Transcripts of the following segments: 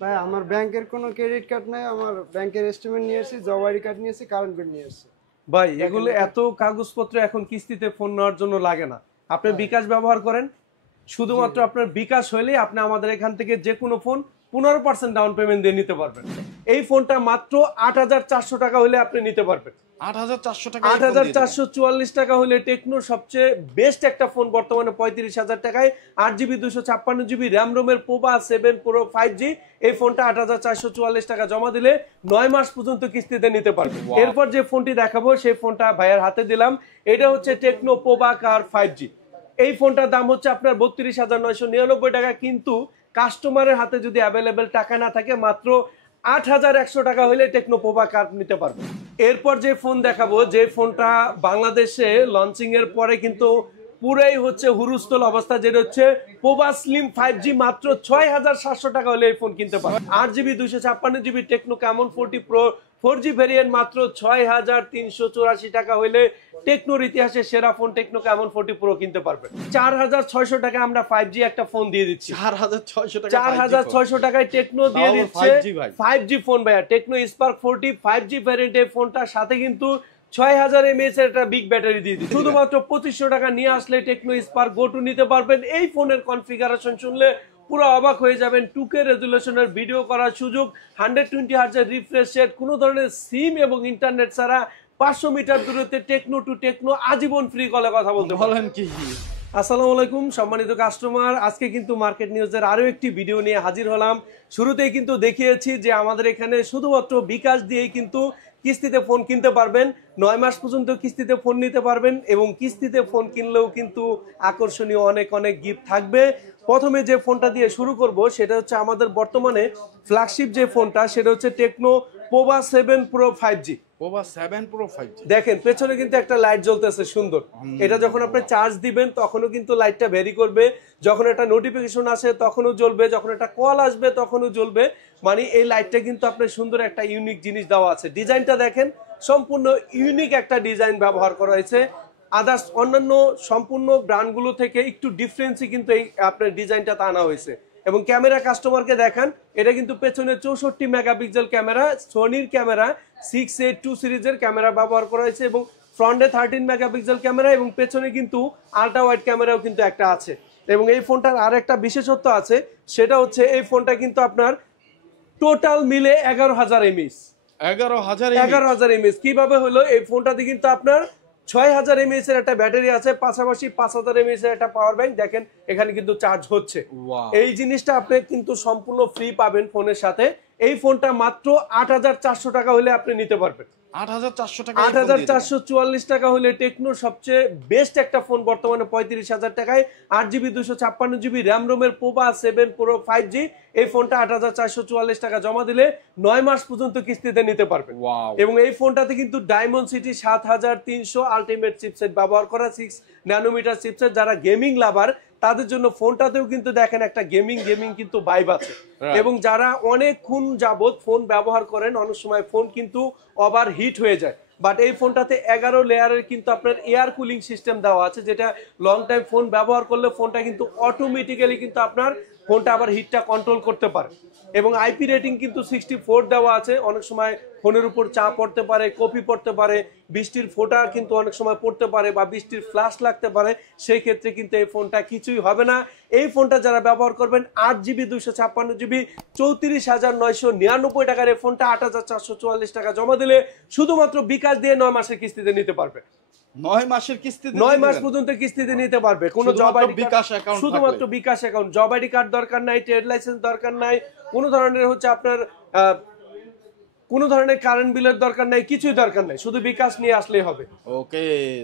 ভাই আমার ব্যাংকের কোনো ক্রেডিট কার্ড নাই, আমার ব্যাংকের স্টেটমেন্ট নিয়ে এসেছি, জব আইডি কার্ড নিয়ে এসেছি, কারেন্ট বিল নিয়ে এসেছি। ভাই এগুলো এত কাগজপত্র এখন কিস্তিতে ফোন নেওয়ার জন্য লাগে না। আপনি বিকাশ ব্যবহার করেন, শুধুমাত্র আপনার বিকাশ হলেই আপনি আমাদের এখান থেকে যে কোনো ফোন 15% ডাউন পেমেন্ট দিয়ে নিতে পারবেন। এই ফোনটা মাত্র 8,400 টাকা হলে আপনি নিতে পারবেন। 8,400 টাকা, 8,444 টাকা হলে টেকনোর সবচেয়ে বেস্ট একটা ফোন বর্তমানে 35,000 টাকায় 8GB 256GB র্যাম রোমের পোবা 7 প্রো 5G। এই ফোনটা 8,444 টাকা জমা দিলে 9 মাস পর্যন্ত কিস্তিতে নিতে পারবেন। এরপর যে ফোনটি দেখাবো সেই ফোনটা ভাইয়ের হাতে দিলাম। এটা হচ্ছে টেকনো পোবা কার 5G। এই ফোনটার দাম হচ্ছে আপনার 32,999 টাকা, কিন্তু কাস্টমারের হাতে যদি অ্যাভেলেবেল টাকা না থাকে মাত্র 8,100 টাকা হলে টেকনো পোবা কার্ড নিতে পারবেন। এরপর যে ফোন দেখাবো, যে ফোনটা বাংলাদেশে লঞ্চিং এর পরে কিন্তু পুরাই হচ্ছে হুরুস্থল অবস্থা, যেটা হচ্ছে পোবা স্লিম 5G। মাত্র 6,700 টাকা হলে এই ফোন কিনতে পারবেন। 8GB 256GB techno Camon 40 pro 4G variant মাত্র 6,384 টাকা হইলে টেকনোর ইতিহাসে সেরা ফোন টেকনো ক্যামন 40 প্রো কিনতে পারবেন। 4,600 টাকা আমরা 5G একটা ফোন দিয়ে দিচ্ছি। 4,600 টাকা, 4,600 টাকায় টেকনো দিয়ে দিচ্ছে 5G ফোন ভাইয়া। টেকনো স্পার্ক 40 5G ভ্যারিয়েন্ট এই ফোনটার সাথে কিন্তু 6,000 mAh এর একটা বিগ ব্যাটারি দিয়ে দিচ্ছে। শুধুমাত্র 2,500 টাকা নিয়ে আসলে টেকনো স্পার্ক গো টু নিতে পারবেন। এই ফোনের কনফিগারেশন শুনলে পুরো অবাক হয়ে যাবেন। 2K রেজুলেশনের ভিডিও করার সুযোগ, 120 হার্টজের রিফ্রেশ রেট, কোনো ধরনের সিম এবং ইন্টারনেট ছাড়া 500 মিটার দূরত্বে টেকনো টু টেকনো আজীবন ফ্রি কলে কথা বলতে বলেন কি। আসসালামু আলাইকুম সম্মানিত কাস্টমার, আজকে কিন্তু মার্কেট নিউজের আরো একটি ভিডিও নিয়ে হাজির হলাম। শুরুতেই কিন্তু দেখিয়েছি যে আমাদের এখানে শুধুমাত্র বিকাশ দিয়েই কিন্তু কিস্তিতে ফোন কিনতে পারবেন, 9 মাস পর্যন্ত কিস্তিতে ফোন নিতে পারবেন এবং কিস্তিতে ফোন কিনলেও কিন্তু আকর্ষণীয় অনেক অনেক গিফট থাকবে। প্রথমে যে ফোনটা দিয়ে শুরু করব সেটা হচ্ছে আমাদের বর্তমানে ফ্ল্যাগশিপ যে ফোনটা, সেটা হচ্ছে techno পোবা 7 pro 5G। পোবা 7 pro 5G দেখেন পেছনে কিন্তু একটা লাইট জ্বলতেছে সুন্দর। এটা যখন আপনি চার্জ দিবেন তখনও কিন্তু লাইটটা ভ্যারি করবে, যখন একটা নোটিফিকেশন আসে তখনও জ্বলবে, যখন একটা কল আসবে তখনও জ্বলবে। মানে এই লাইটটা কিন্তু আপনার সুন্দর একটা ইউনিক জিনিস দেওয়া আছে। ডিজাইনটা দেখেন, সম্পূর্ণ ইউনিক একটা ডিজাইন ব্যবহার করা হয়েছে। আদার্স অন্যান্য সম্পূর্ণ ব্র্যান্ডগুলো থেকে একটু ডিফারেন্সই কিন্তু এই আপনার ডিজাইনটা আনা হয়েছে। এবং ক্যামেরা কাস্টমারকে দেখান, এটা কিন্তু পেছনে 64 মেগাপিক্সেল ক্যামেরা, সোনির ক্যামেরা 682 সিরিজের ক্যামেরা ব্যবহার করা হয়েছে এবং ফ্রন্টে 13 মেগাপিক্সেল ক্যামেরা এবং পেছনে কিন্তু আল্ট্রা ওয়াইড ক্যামেরাও কিন্তু একটা আছে। এবং এই ফোনটার আর একটা বিশেষত্ব আছে, সেটা হচ্ছে এই ফোনটা কিন্তু আপনার টোটাল মিলে 11,000 mAh। 11,000 mAh কিভাবে হলো? এই ফোনটাতে কিন্তু আপনার 6,000 mAh এর একটা ব্যাটারি আছে, পাশাপাশি 5,000 mAh এর একটা পাওয়ার ব্যাংক। দেখেন এখানে কিন্তু চার্জ হচ্ছে। এই জিনিসটা আপনি কিন্তু সম্পূর্ণ ফ্রি পাবেন ফোনের সাথে। এই ফোনটা মাত্র 8,400 টাকা হলে আপনি নিতে পারবেন। 8,400 টাকা, 8,444 টাকা হলে টেকনোর সবচেয়ে বেস্ট একটা ফোন বর্তমানে 35,000 টাকায় 8GB 256GB র্যাম রোমের পোবা 7 প্রো 5G। এই ফোনটা 8,444 টাকা জমা দিলে 9 মাস পর্যন্ত কিস্তিতে নিতে পারবেন। এবং এই ফোনটাতে কিন্তু ডায়মন্ড সিটি 7,300 আলটিমেট চিপসেট ব্যবহার করা, 6 ন্যানোমিটার চিপসেট। যারা গেমিং লাভার তাদের জন্য ফোনটাতেও কিন্তু দেখেন একটা গেমিং কিন্তু ভাইব আছে। এবং যারা অনেকক্ষণ যাবত ফোন ব্যবহার করেন, অনেক সময় ফোন কিন্তু ওভার হিট হয়ে যায়, বাট এই ফোনটাতে 11 লেয়ারের কিন্তু আপনার এয়ার কুলিং সিস্টেম দেওয়া আছে, যেটা লং টাইম ফোন ব্যবহার করলে ফোনটা কিন্তু অটোমেটিক্যালি কিন্তু আপনার ফোনটা আবার হিটটা কন্ট্রোল করতে পারে। এবং আইপি রেটিং কিন্তু 64 দেওয়া আছে। অনেক সময় ফোনের উপর চা পড়তে পারে, কপি পড়তে পারে, বৃষ্টির ফোঁটা কিন্তু অনেক সময় পড়তে পারে বা বৃষ্টির ফ্ল্যাশ লাগতে পারে, সেই ক্ষেত্রে কিন্তু এই ফোনটা কিছুই হবে না। এই ফোনটা যারা ব্যবহার করবেন 8GB 256GB 34,999 টাকার এই ফোনটা 8,444 টাকা জমা দিলে শুধুমাত্র বিকাশ দিয়ে 9 মাসের কিস্তিতে নিতে পারবে। 9 মাসের কিস্তিতে, 9 মাস পর্যন্ত কিস্তিতে নিতে পারবে। কোনো জব আইডি বিকাশ অ্যাকাউন্ট, শুধুমাত্র বিকাশ অ্যাকাউন্ট, জব আইডি কার্ড দরকার নাই, ট্রেড লাইসেন্স দরকার নাই, কোনো ধরনের হচ্ছে আপনার কোনো ধরনের কারেন্ট বিলের দরকার নাই, কিছুই দরকার নাই, শুধু বিকাশ নিয়ে আসলেই হবে। ওকে,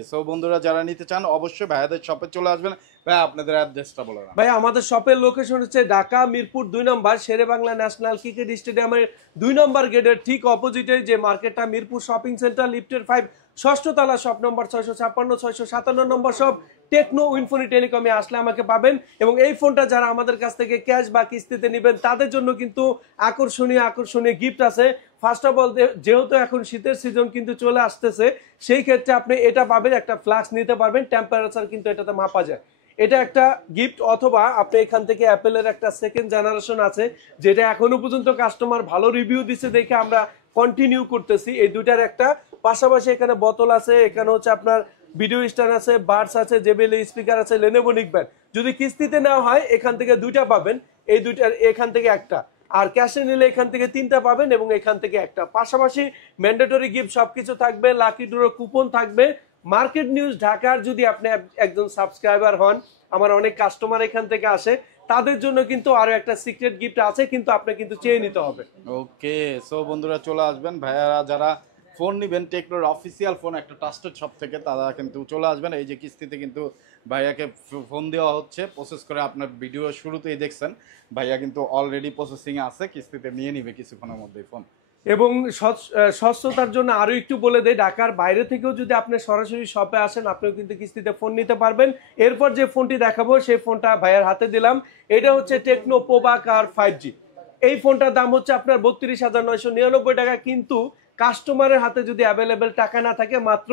সো বন্ধুরা যারা নিতে চান অবশ্যই ভাইয়াদের শপে চলে আসবেন। ভাই আপনাদের অ্যাড্রেসটা বলে দেন। ভাই আমাদের শপের লোকেশন হচ্ছে ঢাকা মিরপুর 2 নম্বর শেরে বাংলা ন্যাশনাল ক্রিকেট স্টেডিয়ামের 2 নম্বর গেটের ঠিক অপোজিটে যে মার্কেটটা মিরপুর শপিং সেন্টার লিফটের 5 ষষ্ঠ তলা, শপ নম্বর 656 657 নম্বর শপ, টেকনো উইনফোনি টেলিকমে আসলে আমাকে পাবেন। এবং এই ফোনটা যারা আমাদের কাছ থেকে ক্যাশ বা কিস্তিতে নেবেন তাদের জন্য কিন্তু আকর্ষণীয় গিফট আছে। ফার্স্ট অফ অল, যেহেতু এখন শীতের সিজন কিন্তু চলে আসতেছে, সেই ক্ষেত্রে আপনি এটা পাবেন, একটা ফ্লাক্স নিতে পারবেন, টেম্পারেচার কিন্তু এটাতে মাপা যায়। এটা একটা গিফট, অথবা আপনি এখান থেকে অ্যাপেলের একটা সেকেন্ড জেনারেশন আছে যেটা এখনো পর্যন্ত কাস্টমার ভালো রিভিউ দিচ্ছে দেখে আমরা কন্টিনিউ করতেছি, এই দুইটার একটা। পাশাপাশি এখানে বোতল আছে, এখানে হচ্ছে আপনার ভিডিও স্ট্যান্ড আছে, বাডস আছে, জেবিএল স্পিকার আছে, লেনোভো নিকব্যান্ড। যদি কিস্তিতে নেওয়া হয় এখান থেকে দুইটা পাবেন, এই দুইটার এখান থেকে একটা, আর ক্যাশে নিলে এখান থেকে তিনটা পাবেন এবং এখান থেকে একটা। পাশাপাশি ম্যান্ডেটরি গিফট সবকিছু থাকবে, লাকি ড্র কুপন থাকবে। মার্কেট নিউজ ঢাকার যদি আপনি একজন সাবস্ক্রাইবার হন, আমার অনেক কাস্টমার এখান থেকে আসে, তাদের জন্য কিন্তু আরো একটা সিক্রেট গিফট আছে, কিন্তু আপনি কিন্তু চেয়ে নিতে হবে। ওকে, সো বন্ধুরা চলে আসবেন, ভাইয়ারা যারা ফোন নিবেন টেকনোর অফিসিয়াল ফোন একটা ট্রাস্টেড শপ থেকে, তারা কিন্তু চলে আসবেন। এই যে কিস্তিতে কিন্তু ভাইয়াকে ফোন দেওয়া হচ্ছে, প্রসেস করে আপনার ভিডিও শুরুতেই দেখছেন ভাইয়া কিন্তু অলরেডি প্রসেসিংয়ে আছে, কিস্তিতে নিয়ে নিবে কিছুক্ষণের মধ্যেই ফোন। এবং স্বচ্ছতার জন্য আরো একটু বলে দেয়, ঢাকার বাইরে থেকেও যদি আপনি সরাসরি শপে আসেন আপনিও কিন্তু কিস্তিতে ফোন নিতে পারবেন। এরপর যে ফোনটি দেখাবো সেই ফোনটা ভাইয়ার হাতে দিলাম, এটা হচ্ছে টেকনো পোভা কার 5G। এই ফোনটার দাম হচ্ছে আপনার 32,999 টাকা, কিন্তু কাস্টমারের হাতে যদি অ্যাভেলেবেল টাকা না থাকে মাত্র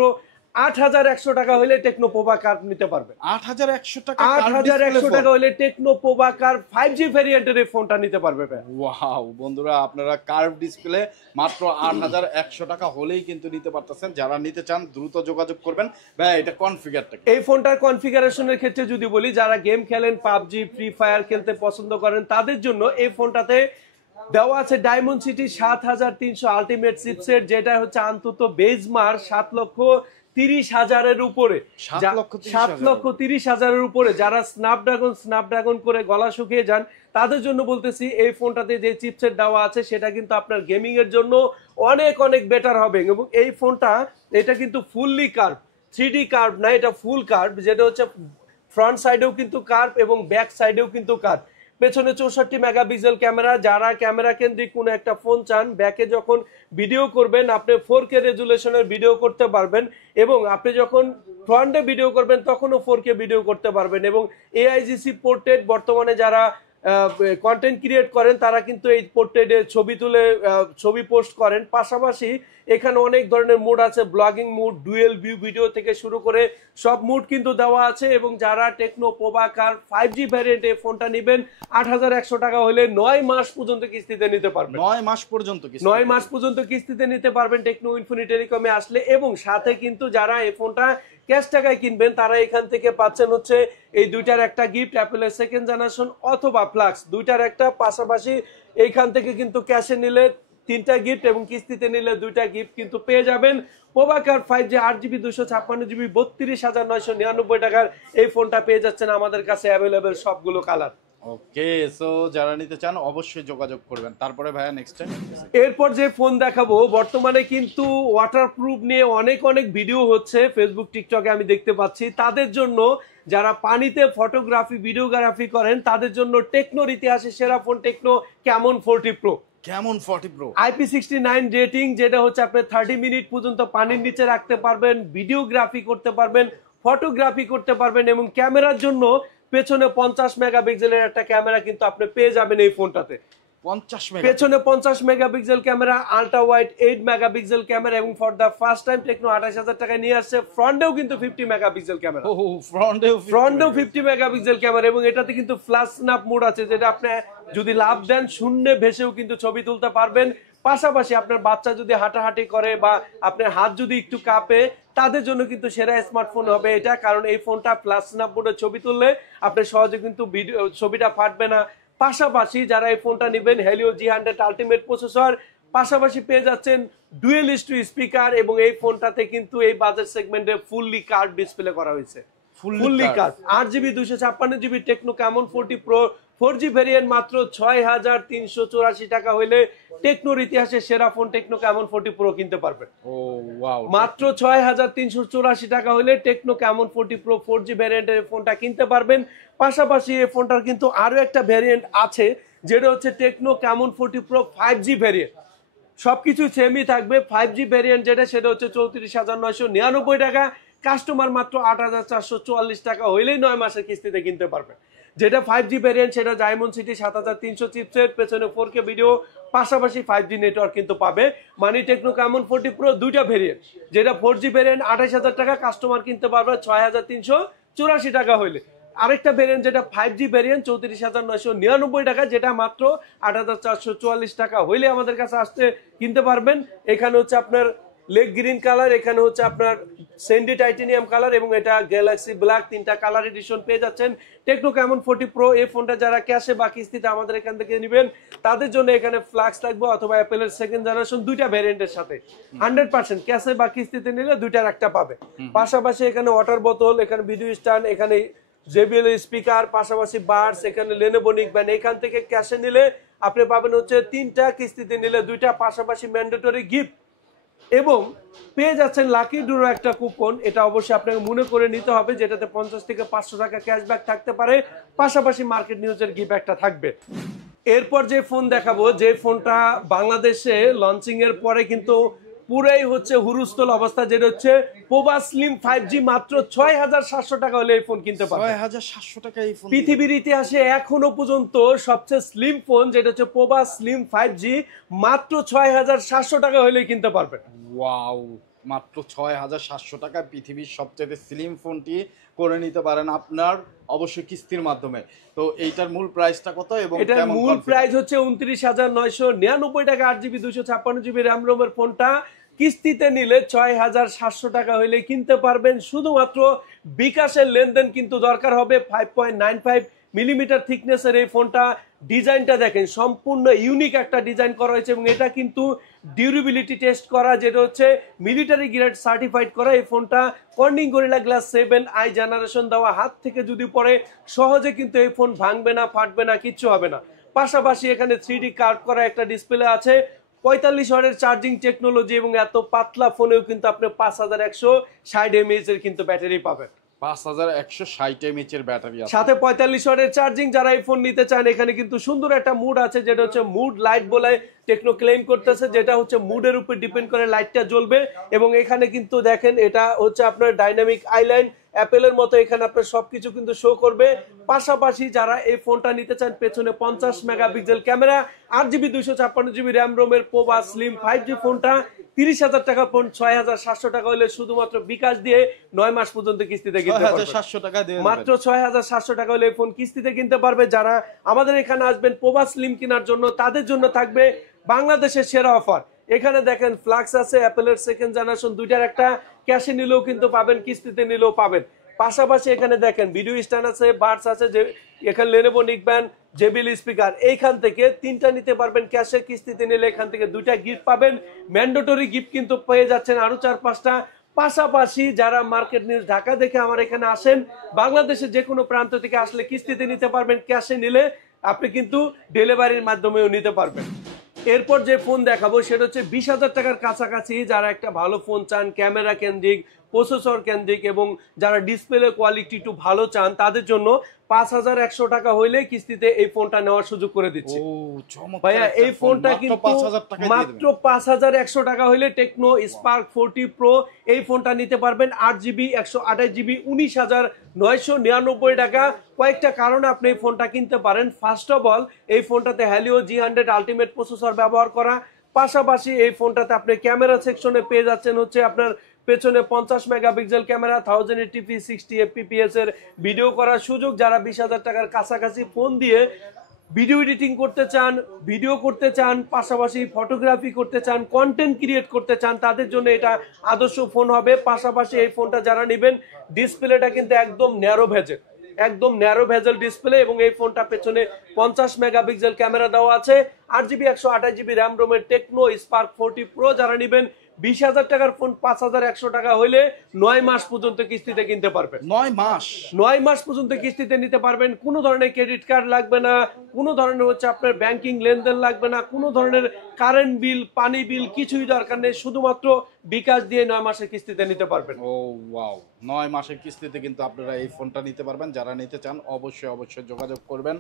8,100 টাকা হলে টেকনো পোভা কার নিতে পারবে। 8,100 টাকা, 8,100 টাকা হলে টেকনো পোভা কার 5G ভ্যারিয়েন্টের এই ফোনটা নিতে পারবে। ওয়াও বন্ধুরা, আপনারা কার্ভ ডিসপ্লে মাত্র 8,100 টাকা হলেই কিন্তু নিতে পারতেছেন। যারা নিতে চান দ্রুত যোগাযোগ করবেন। ভাই এটা কনফিগারটা কি? এই ফোনটার কনফিগারেশনের ক্ষেত্রে যদি বলি, যারা গেম খেলেন, পাবজি ফ্রি ফায়ার খেলতে পছন্দ করেন, তাদের জন্য এই ফোনটাতে দেওয়া আছে ডায়মন্ড সিটি 7300 আলটিমেট চিপসেট, যেটা হচ্ছে অন্তত বেজমার 7,30,000-এর উপরে, 7,30,000-এর উপরে। যারা স্ন্যাপড্রাগন করে গলা শুকিয়ে যান, তাদের জন্য বলতেছি এই ফোনটাতে যে চিপসেট দেওয়া আছে সেটা কিন্তু আপনার গেমিং এর জন্য অনেক অনেক বেটার হবে। এবং এই ফোনটা এটা কিন্তু ফুললি কার্ভ, 3D কার্ভ না, এটা ফুল কার্ভ, যেটা হচ্ছে ফ্রন্ট সাইডেও কিন্তু কার্ভ এবং ব্যাক সাইডেও কিন্তু কার্ভ। পেছনে 64 মেগাপিক্সেল ক্যামেরা। যারা ক্যামেরা কেন্দ্রিক কোনো একটা ফোন চান, ব্যাকে যখন ভিডিও করবেন আপনি 4K রেজুলেশনের ভিডিও করতে পারবেন, এবং আপনি যখন ফ্রন্টে ভিডিও করবেন তখনও 4K ভিডিও করতে পারবেন। এবং AIGC পোর্ট্রেট, বর্তমানে যারা কন্টেন্ট ক্রিয়েট করেন তারা কিন্তু এই পোর্ট্রেটে ছবি তুলে ছবি পোস্ট করেন। পাশাপাশি এখানে অনেক ধরনের মুড আছে, blogging mode, dual view video থেকে শুরু করে সব মুড কিন্তু দেওয়া আছে। এবং যারা টেকনো পোভা কার 5G ভ্যারিয়েন্ট এই ফোনটা নেবেন 8,100 টাকা হলে 9 মাস পর্যন্ত কিস্তিতে নিতে পারবেন। 9 মাস পর্যন্ত 9 মাস পর্যন্ত কিস্তিতে নিতে পারবেন টেকনো ইনফিনিটি টেলিকমে আসলে। এবং সাথে কিন্তু যারা এই ফোনটা ক্যাশ টাকায় কিনবেন তারা এখান থেকে পাচ্ছেন হচ্ছে এই দুইটার একটা গিফট, অ্যাপেলের সেকেন্ড জেনারেশন অথবা ফ্লাক্স, দুইটার একটা। পাশাপাশি এইখান থেকে কিন্তু ক্যাশে নিলে 3টা গিফট এবং কিস্তিতে নিলে 2টা গিফট কিন্তু পেয়ে যাবেন। পোভা কার 5G 8GB 256GB 32,999 টাকার এই ফোনটা পেয়ে যাচ্ছেন আমাদের কাছে অ্যাভেলেবেল সবগুলো কালার। ওকে, সো যারা নিতে চান অবশ্যই যোগাযোগ করবেন। তারপরে ভাইয়া নেক্সট টাইম এরপর যে ফোন দেখাবো, বর্তমানে কিন্তু ওয়াটারপ্রুফ নিয়ে অনেক অনেক ভিডিও হচ্ছে ফেসবুক টিকটকে আমি দেখতে পাচ্ছি। তাদের জন্য, যারা পানিতে ফটোগ্রাফি ভিডিওগ্রাফি করেন, তাদের জন্য টেকনোর ইতিহাসে সেরা ফোন টেকনো ক্যামন 40 প্রো। কেমন 40 প্রো IP69 রেটিং, যেটা হচ্ছে আপনি 30 মিনিট পর্যন্ত পানির নিচে রাখতে পারবেন, ভিডিওগ্রাফি করতে পারবেন, ফটোগ্রাফি করতে পারবেন। এবং ক্যামেরার জন্য পেছনে 50 মেগাপিক্সেলের একটা ক্যামেরা কিন্তু আপনি পেয়ে যাবেন এই ফোনটাতে। 50 মেগা, পেছনে 50 megapixel camera, ultra wide 8 megapixel camera, এবং for the first time Tecno 28,000 টাকায় নিয়ে আসছে ফ্রন্টেও কিন্তু 50 মেগাপিক্সেল ক্যামেরা। ও ফ্রন্টেও 50 মেগাপিক্সেল ক্যামেরা। এবং এটাতে কিন্তু ফ্ল্যাশ স্ন্যাপ মোড আছে, যেটা আপনি যদি লাভ দেন শূন্যে ভেসেও কিন্তু ছবি তুলতে পারবেন। পাশাপাশি আপনার বাচ্চা যদি হাঁটাহাঁটি করে বা আপনার হাত যদি একটু কাঁপে, তাদের জন্য কিন্তু সেরা স্মার্টফোন হবে এটা, কারণ এই ফোনটা ফ্ল্যাশ স্ন্যাপ মোডে ছবি তুললে আপনি সহজে কিন্তু ছবিটা ফাটবে না। পাশাপাশি যারা এই ফোনটা নেবেন, হেলিও G100 আলটিমেট প্রসেসর, পাশাপাশি পেয়ে যাচ্ছেন ডুয়েল স্পিকার, এবং এই ফোনটাতে কিন্তু এই বাজেট সেগমেন্টে ফুললি কার্ভ ডিসপ্লে করা হয়েছে। Fully curve 8GB 256GB techno Camon 40 pro 4G variant মাত্র 6,384 টাকা হইলে টেকনোর ইতিহাসে সেরা ফোন টেকনো ক্যামন 40 প্রো কিনতে পারবেন। ও ওয়াও, মাত্র 6,384 টাকা হইলে টেকনো ক্যামন 40 প্রো 4G ভ্যারিয়েন্টের ফোনটা কিনতে পারবেন। পাশাপাশি এই ফোনটার কিন্তু আরো একটা ভ্যারিয়েন্ট আছে, যেটা হচ্ছে techno Camon 40 pro 5G variant. সবকিছু সেমই থাকবে। 5G ভ্যারিয়েন্ট যেটা, সেটা হচ্ছে 34,999 টাকা। কাস্টমার মাত্র 8,444 টাকা হইলেই 9 মাসের কিস্তিতে কিনতে পারবেন। যেটা 5G ভ্যারিয়েন্ট সেটা ডায়মন্ড সিটি 7300 চিপসেট, পেছনে 4K ভিডিও, পাশাপাশি 5G নেটওয়ার্ক কিন্তু পাবে। মানে টেকনো ক্যামন 40 প্রো দুইটা ভ্যারিয়েন্ট, যেটা 4G ভ্যারিয়েন্ট 28,000 টাকা, কাস্টমার কিনতে পারবে 6,384 টাকা হইলে। আরেকটা ভেরিয়েন্ট যেটা 5G ভেরিয়েন্ট 34,999 টাকা, যেটা মাত্র 8,444 টাকা হইলে আমাদের কাছে আসতে কিনতে পারবেন। এখানে হচ্ছে আপনার লেগ গ্রিন কালার, এখানে হচ্ছে আপনার স্যান্ডি টাইটেনিয়াম কালার এবং এটা গ্যালাক্সি ব্ল্যাক, তিনটা কালার এডিশন পেয়ে যাচ্ছেন। টেকনো ক্যামন 40 প্রো এই ফোনটা যারা ক্যাশে বা কিস্তিতে আমাদের এখান থেকে নেবেন তাদের জন্য এখানে ফ্লাক্স থাকবে অথবা অ্যাপেলের সেকেন্ড জেনারেশন দুইটা ভ্যারিয়েন্টের সাথে 100% ক্যাশে বা কিস্তিতে নিলে দুইটার একটা পাবে। পাশাপাশি এখানে ওয়াটার বোতল, এখানে ভিডিও স্ট্যান্ড, এখানে JBL স্পিকার, পাশাপাশি বাডস, এখানে Lenovo নিকবেন। এখান থেকে ক্যাশে নিলে আপনি পাবেন হচ্ছে তিনটা, কিস্তিতে নিলে দুইটা, পাশাপাশি ম্যান্ডেটরি গিফট এবং পেয়ে যাচ্ছেন লাকি ড্র একটা কুপন। এটা অবশ্যই আপনাকে মনে করে নিতে হবে, যেটাতে 50 থেকে 500 টাকা ক্যাশব্যাক থাকতে পারে, পাশাপাশি মার্কেট নিউজের গিফট একটা থাকবে। এরপর যে ফোন দেখাবো, যে ফোনটা বাংলাদেশে লঞ্চিং এর পরে কিন্তু পুরাই হচ্ছে হুরুস্থল অবস্থা, যেটা হচ্ছে পোভা স্লিম 5G মাত্র 6,700 টাকা হলে এই ফোন কিনতে পারবেন। 6,700 টাকা এই ফোন পৃথিবীর ইতিহাসে এখনো পর্যন্ত সবচেয়ে স্লিম ফোন যেটা হচ্ছে পোভা স্লিম 5G মাত্র 6,700 টাকা হলে কিনতে পারবেন। ওয়াও, মাত্র 6,700 টাকা পৃথিবীর সবচেয়ে স্লিম ফোনটি করে নিতে পারেন আপনার অবশ্যই কিস্তির মাধ্যমে। তো এইটার মূল প্রাইসটা কত? এবং এটার মূল প্রাইস হচ্ছে 29,999 টাকা। 8GB 256GB র্যাম রোমের ফোনটা কিস্তিতে নিলে 6,700 টাকা হইলে কিনতে পারবেন। শুধুমাত্র বিকাশের লেনদেন কিন্তু দরকার হবে। 5.95 মিলিমিটার থিকনেসের এই ফোনটা, ডিজাইনটা দেখেন সম্পূর্ণ ইউনিক একটা ডিজাইন করা হয়েছে এবং এটা কিন্তু ডিউরেবিলিটি টেস্ট করা, যেটা হচ্ছে মিলিটারি গ্রেড সার্টিফাইড করা। এই ফোনটা Corning gorilla glass 7i generation দেওয়া, হাত থেকে যদি পড়ে সহজে কিন্তু এই ফোন ভাঙবে না, ফাটবে না, কিচ্ছু হবে না। পাশাপাশি এখানে 3D কার্ভ করা একটা ডিসপ্লে আছে, 45 ওয়াটের চার্জিং টেকনোলজি এবং এত পাতলা ফোনেও কিন্তু আপনি 5160 mAh এর কিন্তু ব্যাটারি পাবেন। 5160 mAh এর ব্যাটারি আছে, সাথে 45 ওয়াটের চার্জিং। যারা এই ফোন নিতে চান এখানে কিন্তু সুন্দর একটা মুড আছে, যেটা হচ্ছে মুড লাইট বলে টেকনো ক্লেম করতেছে, যেটা হচ্ছে মুডের উপর ডিপেন্ড করে লাইটটা জ্বলবে। এবং এখানে কিন্তু দেখেন এটা হচ্ছে আপনার ডাইনামিক আইলাইন, অ্যাপেলের মতো এখানে আপনার সবকিছু কিন্তু শো করবে। পাশাপাশি যারা এই ফোনটা নিতে চান, পেছনে 50 megapixel camera, 8GB 256GB RAM রোমের পোভা স্লিম 5G ফোনটা 30,000 টাকা ফোন 6,700 টাকা হলে শুধুমাত্র বিকাশ দিয়ে 9 মাস পর্যন্ত কিস্তিতে কিনতে পারবেন। 6,700 টাকা দিয়ে মাত্র 6,700 টাকা হলে এই ফোন কিস্তিতে কিনতে পারবে। যারা আমাদের এখানে আসবেন পোভা স্লিম কেনার জন্য তাদের জন্য থাকবে বাংলাদেশের সেরা অফার। এখানে দেখেন ফ্লাক্স আছে, অ্যাপেলের সেকেন্ড জেনারেশন দুইটার একটা, ক্যাশে নিলেও কিন্তু পাবেন, কিস্তিতে নিলেও পাবেন। পাশাপাশি এখানে দেখেন ভিডিও স্ট্যান্ড আছে, বাডস আছে, যে এখানে Lenovo নিকবেন, JBL স্পিকার। এইখান থেকে তিনটা নিতে পারবেন ক্যাশে, কিস্তিতে নিলে এখান থেকে দুইটা গিফট পাবেন। ম্যান্ডেটরি গিফট কিন্তু পেয়ে যাচ্ছেন আরো 4-5টা। পাশাপাশি যারা মার্কেট নিউজ ঢাকা দেখে আমার এখানে আসেন, বাংলাদেশের যে কোনো প্রান্ত থেকে আসলে কিস্তিতে নিতে পারবেন, ক্যাশে নিলে আপনি কিন্তু ডেলিভারির মাধ্যমেও নিতে পারবেন। এরপর যে ফোন দেখাবো সেটা হচ্ছে 20,000 টাকার কাছাকাছি। যারা একটা ভালো ফোন চান, ক্যামেরা কেন্দ্রিক, প্রসেসর কেন্দ্রিক এবং যারা ডিসপ্লে কোয়ালিটি একটু ভালো চান, তাদের জন্য 5,100 টাকা হইলে কিস্তিতে এই ফোনটা নেওয়ার সুযোগ করে দিচ্ছি। ভাইয়া এই ফোনটা কিন্তু মাত্র 5,100 টাকা হইলে টেকনো স্পার্ক 40 প্রো এই ফোনটা নিতে পারবেন। 8GB 128GB 19,999 টাকা। কয়েকটা কারণে আপনি এই ফোনটা কিনতে পারেন। ফার্স্ট অফ অল, এই ফোনটাতে Helio G100 আলটিমেট প্রসেসর ব্যবহার করা। পাশাপাশি এই ফোনটাতে আপনি ক্যামেরা সেকশনে পেয়ে যাচ্ছেন হচ্ছে আপনার পেছনে 50 মেগাপিক্সেল ক্যামেরা, 1080p 60 fps এর ভিডিও করার সুযোগ। যারা 20,000 টাকার কাছাকাছি ফোন দিয়ে ভিডিও এডিটিং করতে চান, ভিডিও করতে চান, পাশাপাশি ফটোগ্রাফি করতে চান, কন্টেন্ট ক্রিয়েট করতে চান, তাদের জন্য এটা আদর্শ ফোন হবে। পাশাপাশি এই ফোনটা যারা নেবেন, ডিসপ্লেটা কিন্তু একদম ন্যারো ভেজেল ডিসপ্লে এবং এই ফোনটা পেছনে 50 মেগাপিক্সেল ক্যামেরা দেওয়া আছে। 8GB 128GB র্যাম রোমের টেকনো স্পার্ক 40 প্রো যারা নেবেন, 20,000 টাকার ফোন 5,100 টাকা হইলে 9 মাস পর্যন্ত কিস্তিতে কিনতে পারবেন। 9 মাস পর্যন্ত কিস্তিতে নিতে পারবেন। কোনো ধরনের ক্রেডিট কার্ড লাগবে না, কোনো ধরনের হচ্ছে আপনার ব্যাংকিং লেনদেন লাগবে না, কোনো ধরনের কারেন্ট বিল, পানি বিল কিছুই দরকার নেই। শুধুমাত্র বিকাশ দিয়ে 9 মাসের কিস্তিতে নিতে পারবেন। ও ওয়াও, 9 মাসের কিস্তিতে কিন্তু আপনারা এই ফোনটা নিতে পারবেন। যারা নিতে চান অবশ্যই যোগাযোগ করবেন।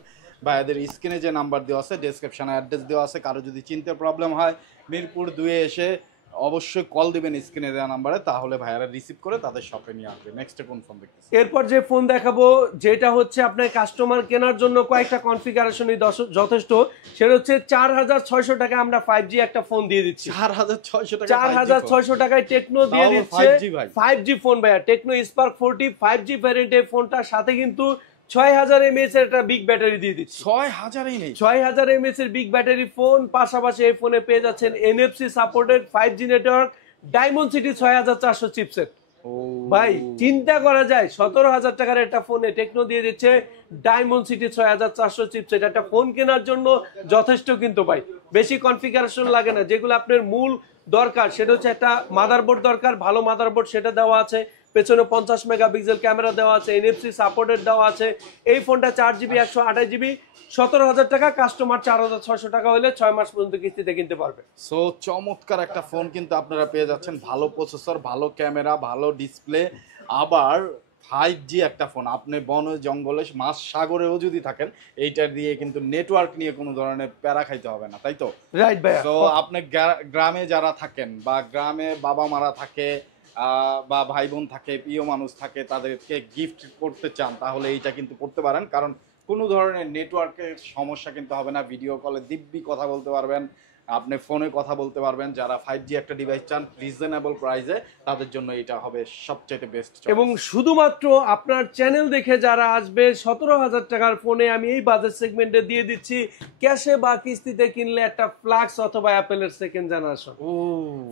ভাইয়াদের স্ক্রিনে যে নাম্বার দেওয়া আছে, ডেসক্রিপশনে অ্যাড্রেস দেওয়া আছে। কারো যদি চিনতে প্রবলেম হয়, মিরপুর 2-এ এসে অবশ্যই কল দিবেন স্ক্রিনে দেওয়া নাম্বারে, তাহলে ভাইয়ারা রিসিভ করে তাদের শপে নিয়ে আসবে। নেক্সটে কোন ফোন দেখতেছেন? এরপর যে ফোন দেখাবো, যেটা হচ্ছে আপনার কাস্টমার কেনার জন্য কয়েকটা কনফিগারেশনই যথেষ্ট। সেটা হচ্ছে 4,600 টাকা আমরা 5G একটা ফোন দিয়ে দিচ্ছি। 4,600 টাকা? 4,600 টাকায় টেকনো দিয়ে দিচ্ছে 5G ফোন ভাইয়া। টেকনো স্পার্ক 40 5G ভ্যারিয়েন্টের ফোনটার সাথে কিন্তু 6000 mAh এর একটা বিগ ব্যাটারি দিয়ে দিচ্ছি। 6000 নেই, 6000 mAh এর বিগ ব্যাটারি ফোন, পাশাপাশি এই ফোনে পেয়ে যাচ্ছেন NFC supported 5G network, diamond city 6400 chipset. ভাই চিন্তা করা যায় 17000 টাকার একটা ফোনে টেকনো দিয়ে দিচ্ছে ডায়মন্ড সিটি 6400 চিপসেট। একটা ফোন কেনার জন্য যথেষ্ট কিন্তু ভাই, বেশি কনফিগারেশন লাগে না। যেগুলো আপনার মূল দরকার সেটা হচ্ছে একটা মাদারবোর্ড দরকার, ভালো মাদারবোর্ড সেটা দেওয়া আছে, পেছনে 50 মেগাপিক্সেল ক্যামেরা দেওয়া আছে, এনএফসি সাপোর্টেড দেওয়া আছে। এই ফোনটা 4GB 128GB 17000 টাকা, কাস্টমার 4600 টাকা হলে 6 মাস পর্যন্ত কিস্তিতে কিনতে পারবে। সো চমৎকার একটা ফোন কিন্তু আপনারা পেয়ে যাচ্ছেন, ভালো প্রসেসর, ভালো ক্যামেরা, ভালো ডিসপ্লে, আবার 5G একটা ফোন। আপনি বনে জঙ্গলে মাছ সাগরেও যদি থাকেন এইটা দিয়ে কিন্তু নেটওয়ার্ক নিয়ে কোনো ধরনের প্যারা খাইতে হবে না, তাই তো? রাইট ভাই। তো আপনি গ্রামে যারা থাকেন বা গ্রামে বাবা মারা থাকে বা ভাই বোন থাকে, প্রিয় মানুষ থাকে, তাদেরকে গিফট করতে চান তাহলে এইটা কিন্তু করতে পারেন, কারণ কোনো ধরনের নেটওয়ার্কের সমস্যা কিন্তু হবে না। ভিডিও কলে দিব্যি কথা বলতে পারবেন, আপনি ফোনে কথা বলতে পারবেন। যারা 5G একটা ডিভাইস চান রিজনেবল প্রাইসে, তাদের জন্য এটা হবে সবচেয়ে বেস্ট। এবং শুধুমাত্র আপনার চ্যানেল দেখে যারা আসবে 17000 টাকার ফোনে আমি এই বাজেট সেগমেন্টে দিয়ে দিচ্ছি ক্যাশে বা কিস্তিতে কিনলে একটা ফ্লাক্স অথবা অ্যাপেলের second generation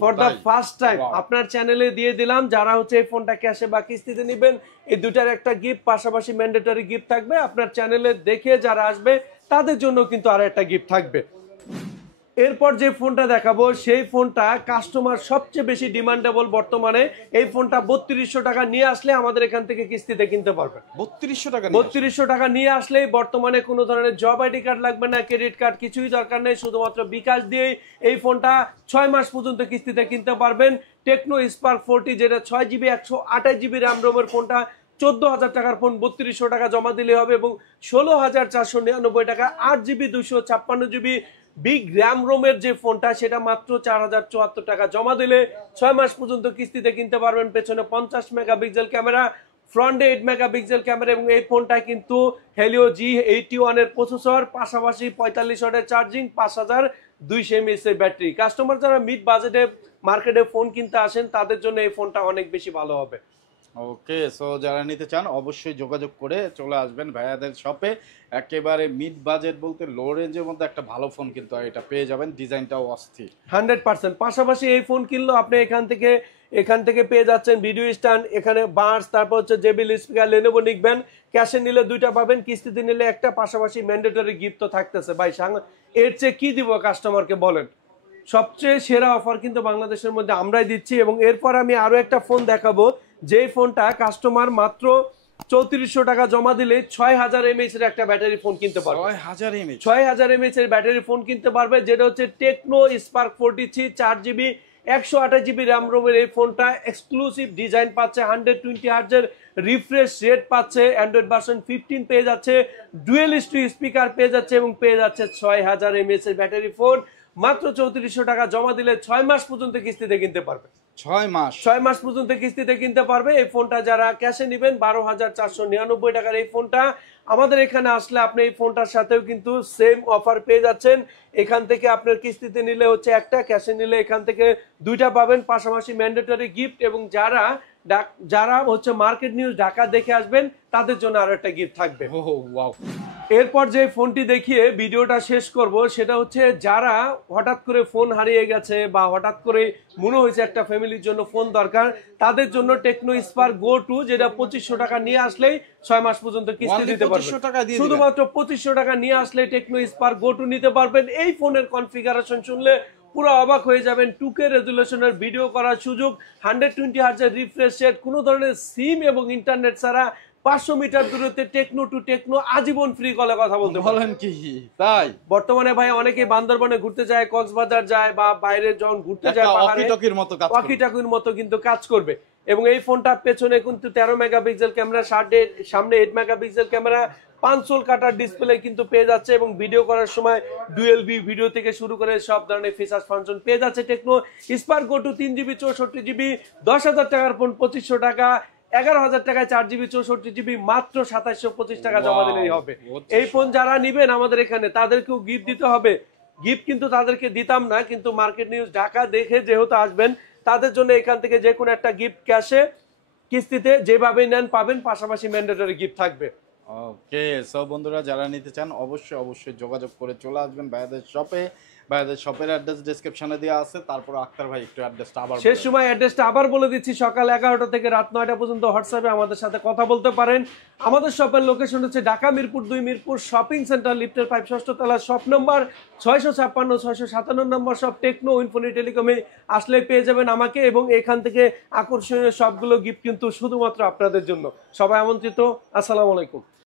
for the first time আপনার চ্যানেলে দিয়ে দিলাম। যারা হচ্ছে এই ফোনটা ক্যাশে বা কিস্তিতে নেবেন, এই দুটার একটা গিফট, পাশাপাশি ম্যান্ডেটরি গিফট থাকবে। আপনার চ্যানেলে দেখে যারা আসবে তাদের জন্য কিন্তু আরো একটা গিফট থাকবে। এরপর যে ফোনটা দেখাবো সেই ফোনটা কাস্টমার সবচেয়ে বেশি ডিমান্ডেবল বর্তমানে। এই ফোনটা 3200 টাকা নিয়ে আসলে আমাদের এখান থেকে কিস্তিতে কিনতে পারবেন। 3200 টাকা নিয়ে আসলেই বর্তমানে কোনো ধরনের জব আইডি কার্ড লাগবে না, ক্রেডিট কার্ড কিছুই দরকার নেই, শুধুমাত্র বিকাশ দিয়েই এই ফোনটা 6 মাস পর্যন্ত কিস্তিতে কিনতে পারবেন। টেকনো স্পার্ক 40 যেটা 6GB 128GB র্যাম রোমের ফোনটা 14000 টাকার ফোন 3200 টাকা জমা দিলে হবে, এবং 16499 টাকা 8GB 256GB বিগ র্যাম রোমের যে ফোনটা সেটা মাত্র 4074 টাকা জমা দিলে 6 মাস পর্যন্ত কিস্তিতে কিনতে পারবেন। পেছনে 50 মেগাপিক্সেল ক্যামেরা, ফ্রন্টে 8 মেগাপিক্সেল ক্যামেরা, এবং এই ফোনটা কিন্তু হেলিও G81 এর প্রসেসর, পাশাপাশি 45 ওয়াটের চার্জিং, 5200 mAh এর ব্যাটারি। কাস্টমার যারা মিড বাজেটে মার্কেটে ফোন কিনতে আসেন তাদের জন্য এই ফোনটা অনেক বেশি ভালো হবে। ওকে, সো যারা নিতে চান অবশ্যই যোগাযোগ করে চলে আসবেন ভাইয়াদের শপে। একেবারে মিড বাজেট বলতে লো রেঞ্জের মধ্যে একটা ভালো ফোন কিন্তু এটা পেয়ে যাবেন, ডিজাইনটাও অস্থির 100%। পাশাপাশি এই ফোন কিনলেও আপনি এখান থেকে পেয়ে যাচ্ছেন ভিডিও স্ট্যান্ড, এখানে বার্স, তারপর হচ্ছে জেবিএল স্পিকার, লেনোভো নিকবেন। ক্যাশে নিলে 2টা পাবেন, কিস্তিতে নিলে একটা, পাশাপাশি ম্যান্ডেটরি গিফট তো থাকতেছে। ভাই এর চেয়ে কি দিব কাস্টমারকে বলেন? সবচেয়ে সেরা অফার কিন্তু বাংলাদেশের মধ্যে আমরাই দিচ্ছি। এবং এরপর আমি আরো একটা ফোন দেখাবো, যে ফোনটা কাস্টমার মাত্র 3400 টাকা জমা দিলে 6000 mAh এর একটা ব্যাটারি ফোন কিনতে পারবে। 6000 mAh এর ব্যাটারি ফোন কিনতে পারবে, যেটা হচ্ছে Tecno Spark 43 4GB 128GB RAM রোমের এই ফোনটা এক্সক্লুসিভ ডিজাইন পাচ্ছে, 120 হার্টজের রিফ্রেশ রেট পাচ্ছে, অ্যান্ড্রয়েড ভার্সন 15 পেয়ে যাচ্ছে, ডুয়েল স্পিকার পেয়ে যাচ্ছে, এবং পেয়ে যাচ্ছে 6000 mAh এর ব্যাটারি ফোন। মাত্র 3400 টাকা জমা দিলে 6 মাস পর্যন্ত কিস্তিতে কিনতে পারবে। 6 মাস পর্যন্ত কিস্তিতে কিনতে পারবে। এই ফোনটা যারা ক্যাশে নেবেন 12499 টাকার এই ফোনটা আমাদের এখানে আসলে আপনি এই ফোনটার সাথেও কিন্তু সেম অফার পেয়ে যাচ্ছেন। এখান থেকে আপনার কিস্তিতে নিলে হচ্ছে একটা, ক্যাশে নিলে এখান থেকে 2টা পাবেন, পাশাপাশি ম্যান্ডেটরি গিফট। এবং যারা হচ্ছে মার্কেট নিউজ ঢাকা দেখে আসবেন তাদের জন্য আরো একটা গিফট থাকবে। এরপর যে ফোনটি দেখিয়ে ভিডিওটা শেষ করব সেটা হচ্ছে যারা হঠাৎ করে ফোন হারিয়ে গেছে বা হঠাৎ করে মনে হয়েছে একটা ফ্যামিলির জন্য ফোন দরকার, তাদের জন্য টেকনো স্পার্ক গো 2, যেটা 2500 টাকা নিয়ে আসলেই 6 মাস পর্যন্ত কিস্তি দিতে পারবেন। শুধুমাত্র 2500 টাকা নিয়ে আসলে টেকনো স্পার্ক গো 2 নিতে পারবেন। এই ফোনের কনফিগারেশন শুনলে পুরো অবাক হয়ে যাবেন। 2K রেজুলেশনের ভিডিও করার সুযোগ, 120 হার্টজের রিফ্রেশ রেট, কোনো ধরনের সিম এবং ইন্টারনেট ছাড়া 500 মিটার দূরত্বে টেকনো টু টেকনো আজীবন ফ্রি কলে কথা বলতে বলেন কি তাই? বর্তমানে ভাই অনেকে বান্দরবনে ঘুরতে যায়, কক্সবাজার যায়, বা বাইরে যখন ঘুরতে যায় ওয়াকিটকির মতো কিন্তু কাজ করবে। এবং এই ফোনটা পেছনে কিন্তু 13 মেগাপিক্সেল ক্যামেরা, সামনে 8 মেগাপিক্সেল ক্যামেরা, 5 কাটার ডিসপ্লে কিন্তু পেয়ে যাচ্ছে, এবং ভিডিও করার সময় ডুয়েল বি ভিডিও থেকে শুরু করে সব ধরনের ফিচার্স ফাংশন পেয়ে যাচ্ছে। টেকনো স্পার্ক গো 2 3GB 64GB 10,000 টাকার ফোন 2500 টাকা, 11,000 টাকায় 4GB 64GB মাত্র 2725 টাকা জমা দিলেই হবে। এই ফোন যারা নিবেন আমাদের এখানে তাদেরকেও গিফট দিতে হবে। গিফট কিন্তু তাদেরকে দিতাম না, কিন্তু মার্কেট নিউজ ঢাকা দেখে যেহেতু আসবেন তাদের জন্য এখান থেকে যে কোনো একটা গিফট ক্যাশে কিস্তিতে যেভাবে নেন পাবেন, পাশাপাশি ম্যান্ডেটরি গিফট থাকবে। ওকে, সো বন্ধুরা যারা নিতে চান অবশ্যই অবশ্যই যোগাযোগ করে চলে আসবেন ভাইয়াদের শপে। ভাইয়াদের শপের অ্যাড্রেস ডেসক্রিপশনে দেওয়া আছে। তারপর আক্তার ভাই একটু অ্যাড্রেসটা আবার শেষ সময় অ্যাড্রেসটা আবার বলে দিচ্ছি, সকাল 11টা থেকে রাত 9টা পর্যন্ত হোয়াটসঅ্যাপে আমাদের সাথে কথা বলতে পারেন। আমাদের শপের লোকেশন হচ্ছে ঢাকা মিরপুর 2 মিরপুর শপিং সেন্টার, লিফটের 5 ষষ্ঠ তলা, শপ নম্বর 656 657 নম্বর, সব টেকনো ইনফোনি টেলিকমে আসলে পেয়ে যাবেন আমাকে, এবং এখান থেকে আকর্ষণীয় সবগুলো গিফট কিন্তু শুধুমাত্র আপনাদের জন্য। সবাই আমন্ত্রিত। আসসালামু আলাইকুম।